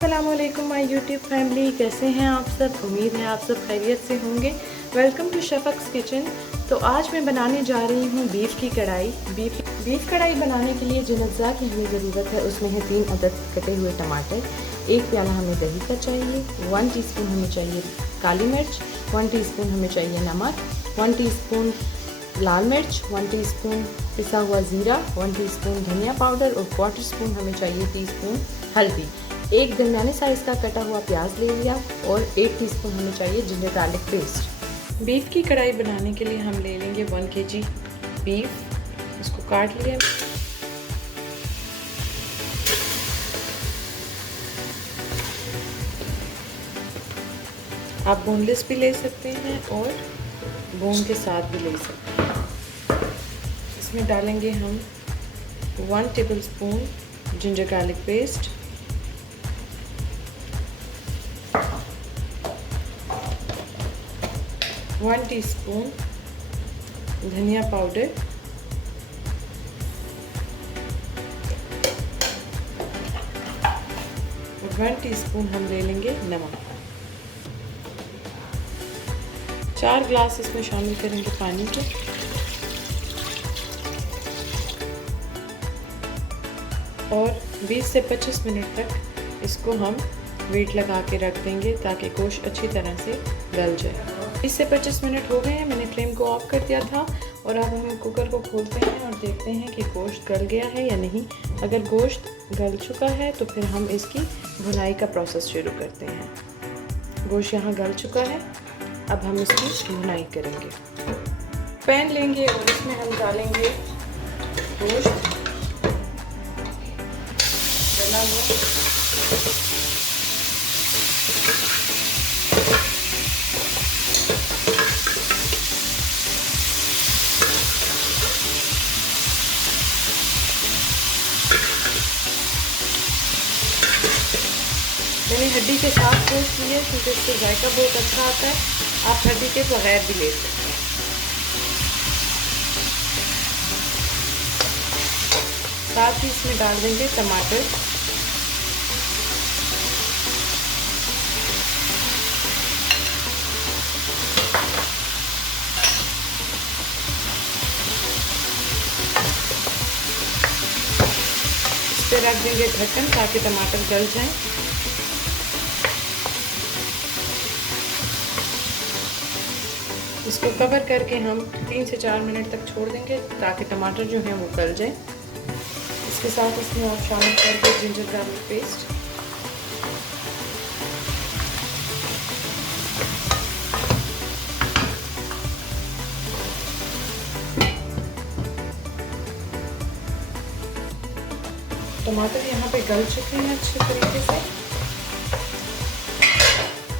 अस्सलामुअलैकुम my YouTube family, कैसे हैं आप सब। उम्मीद है आप सब खैरियत से होंगे। Welcome to Shafaq's kitchen. तो आज मैं बनाने जा रही हूँ बीफ की कढ़ाई। बीफ कढ़ाई बनाने के लिए जिन अज्जा की हमें ज़रूरत है उसमें है 3 अदद कटे हुए टमाटर, 1 प्याला हमें दही का चाहिए, 1 टीस्पून हमें चाहिए काली मिर्च, 1 टीस्पून हमें चाहिए नमक, 1 टीस्पून लाल मिर्च, 1 टीस्पून पिसा हुआ ज़ीरा, 1 टीस्पून धनिया पाउडर और 1/4 टीस्पून हमें चाहिए टीस्पून हल्दी। एक दरमियाने साइज़ का कटा हुआ प्याज ले लिया और 1 टीस्पून हमें चाहिए जिंजर गार्लिक पेस्ट। बीफ की कढ़ाई बनाने के लिए हम ले लेंगे 1 kg बीफ। इसको काट लिया। आप बोनलेस भी ले सकते हैं और बोन के साथ भी ले सकते हैं। इसमें डालेंगे हम 1 tablespoon ginger garlic paste, 1 teaspoon धनिया पाउडर, 1 टीस्पून हम ले लेंगे नमक। 4 ग्लास इसमें शामिल करेंगे पानी के। और 20 से 25 मिनट तक इसको हम वेट लगा के रख देंगे ताकि गोश्त अच्छी तरह से गल जाए। 20 से 25 मिनट हो गए हैं, मैंने फ्लेम को ऑफ कर दिया था और अब हम कुकर को खोलते हैं और देखते हैं कि गोश्त गल गया है या नहीं। अगर गोश्त गल चुका है तो फिर हम इसकी भुनाई का प्रोसेस शुरू करते हैं। गोश्त यहाँ गल चुका है, अब हम इसकी भुनाई करेंगे। पैन लेंगे और इसमें हम डालेंगे गोश्त गला हुआ। मैंने हड्डी के साथ गोश्त लिया क्योंकि इससे जायका बहुत अच्छा आता है। आप हड्डी के बगैर भी ले सकते हैं। साथ ही इसमें डाल देंगे टमाटर, इस पर रख देंगे ढक्कन ताकि टमाटर गल जाएं। इसको कवर करके हम 3 से 4 मिनट तक छोड़ देंगे ताकि टमाटर जो है वो गल जाए। इसके साथ इसमें आप शामिल करके जिंजर गार्लिक पेस्ट, टमाटर यहाँ पे गल चुके हैं अच्छे तरीके से।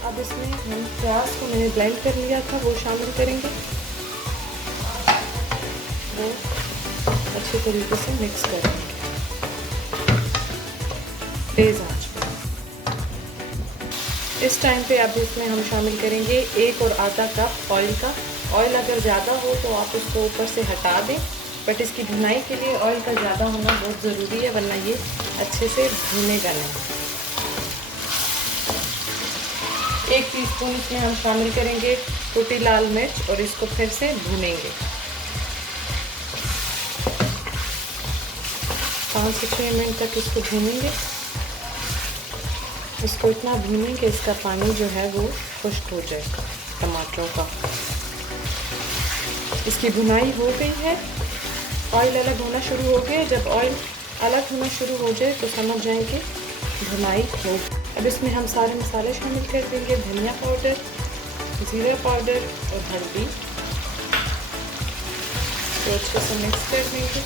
अब इसमें हम प्याज को मैंने ब्लेंड कर लिया था वो शामिल करेंगे, वो अच्छे तरीके से मिक्स करेंगे तेज आंच पर। इस टाइम पे अब इसमें हम शामिल करेंगे 1 और आधा कप ऑयल का। ऑयल अगर ज़्यादा हो तो आप उसको ऊपर से हटा दें, बट इसकी भुनाई के लिए ऑयल का ज़्यादा होना बहुत ज़रूरी है, वरना ये अच्छे से भुनेगा नहीं। 1 टीस्पून इसमें हम शामिल करेंगे कुटी लाल मिर्च और इसको फिर से भूनेंगे। 5 से 6 मिनट तक इसको भूनेंगे। इसको इतना भूनें कि इसका पानी जो है वो खुश्क हो जाए टमाटरों का। इसकी भुनाई हो गई है, ऑयल अलग होना शुरू हो गया। जब ऑयल अलग होना शुरू हो जाए तो समझ जाएं कि भुनाई हो। अब इसमें हम सारे मसाले शामिल कर देंगे, धनिया पाउडर, ज़ीरा पाउडर और हल्दी। तो अच्छे से मिक्स कर देंगे।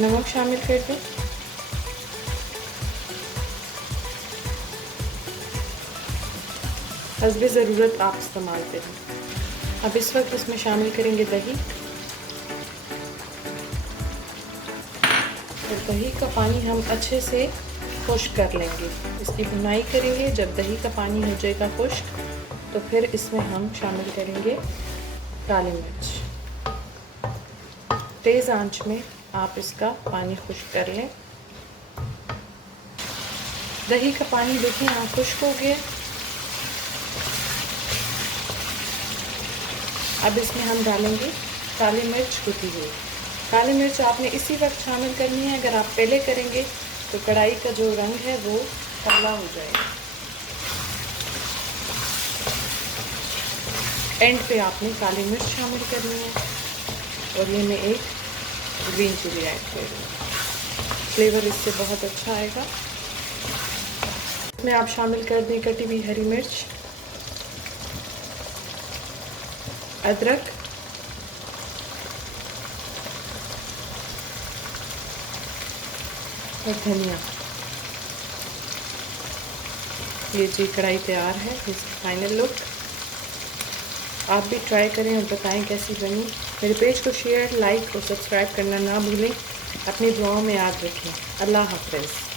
नमक शामिल कर दें। हस्बे ज़रूरत आप इस्तेमाल करें। अब इस वक्त इसमें शामिल करेंगे दही। और दही का पानी हम अच्छे से खुश्क कर लेंगे। इसकी भुनाई करेंगे। जब दही का पानी हो जाएगा खुश्क तो फिर इसमें हम शामिल करेंगे काली मिर्च। तेज़ आंच में आप इसका पानी खुश्क कर लें। दही का पानी देखिए यहाँ खुश्क हो गया। अब इसमें हम डालेंगे काली मिर्च कुटी हुई। काली मिर्च आपने इसी वक्त शामिल करनी है। अगर आप पहले करेंगे तो कढ़ाई का जो रंग है वो काला हो जाएगा। एंड पे आपने काली मिर्च शामिल करनी है और ये मैं एक ग्रीन चिली ऐड कर रही हूँ। फ्लेवर इससे बहुत अच्छा आएगा। इसमें आप शामिल कर दें कटी हुई हरी मिर्च, अदरक, और धनिया। ये जी कढ़ाई तैयार है। इसकी फाइनल लुक आप भी ट्राई करें और बताएं कैसी बनी। मेरे पेज को शेयर, लाइक और सब्सक्राइब करना ना भूलें। अपनी दुआओं में याद रखें। अल्लाह हाफ़िज़।